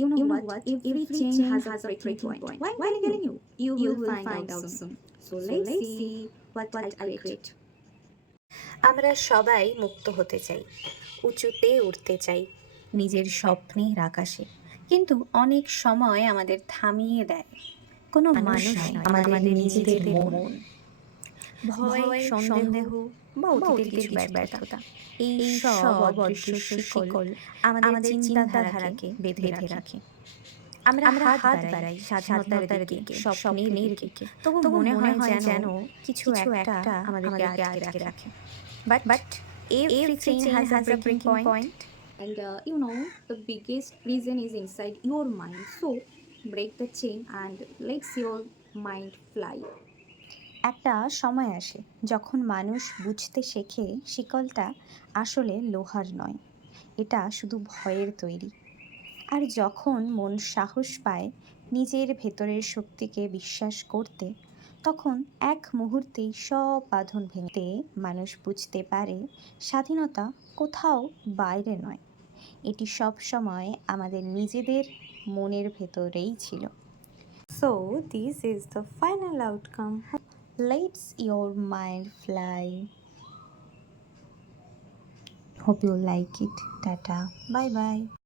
You know what? Every chain has a breaking point. Why am I telling you? You will find out soon. So let's see what I create. আমরা সবাই মুক্ত হতে চাই, উঁচুতে উঠতে চাই, নিজের স্বপ্নের আকাশে। কিন্তু অনেক সময় আমাদের থামিয়ে দেয় কোনো মানুষ নয়, আমাদের নিজেদের মন। ভয়, সন্দেহ বা অতীতের কিছু ব্যর্থতা, এই সব অদৃশ্য শিকল আমাদের চিন্তাধারাকে বেঁধে রাখে। আমরা হাত বাড়াই স্বাধীনতার দিকে, স্বপ্নের দিকে, তবু মনে হয় যেন কিছু একটা আমাদেরকে আটকে রাখে। But every chain has a breaking point. And the biggest reason is inside your mind. So break the chain and let's your mind fly. একটা সময় আসে যখন মানুষ বুঝতে শেখে শিকলটা আসলে লোহার নয়, এটা শুধু ভয়ের তৈরি। আর যখন মন সাহস পায় নিজের ভেতরের শক্তিকে বিশ্বাস করতে, তখন এক মুহূর্তেই সব বাঁধন ভেঙে মানুষ বুঝতে পারে স্বাধীনতা কোথাও বাইরে নয়, এটি সব সময় আমাদের নিজেদের মনের ভেতরেই ছিল। So this is the final outcome. Let's your mind fly. Hope you like it. Tata. Bye bye.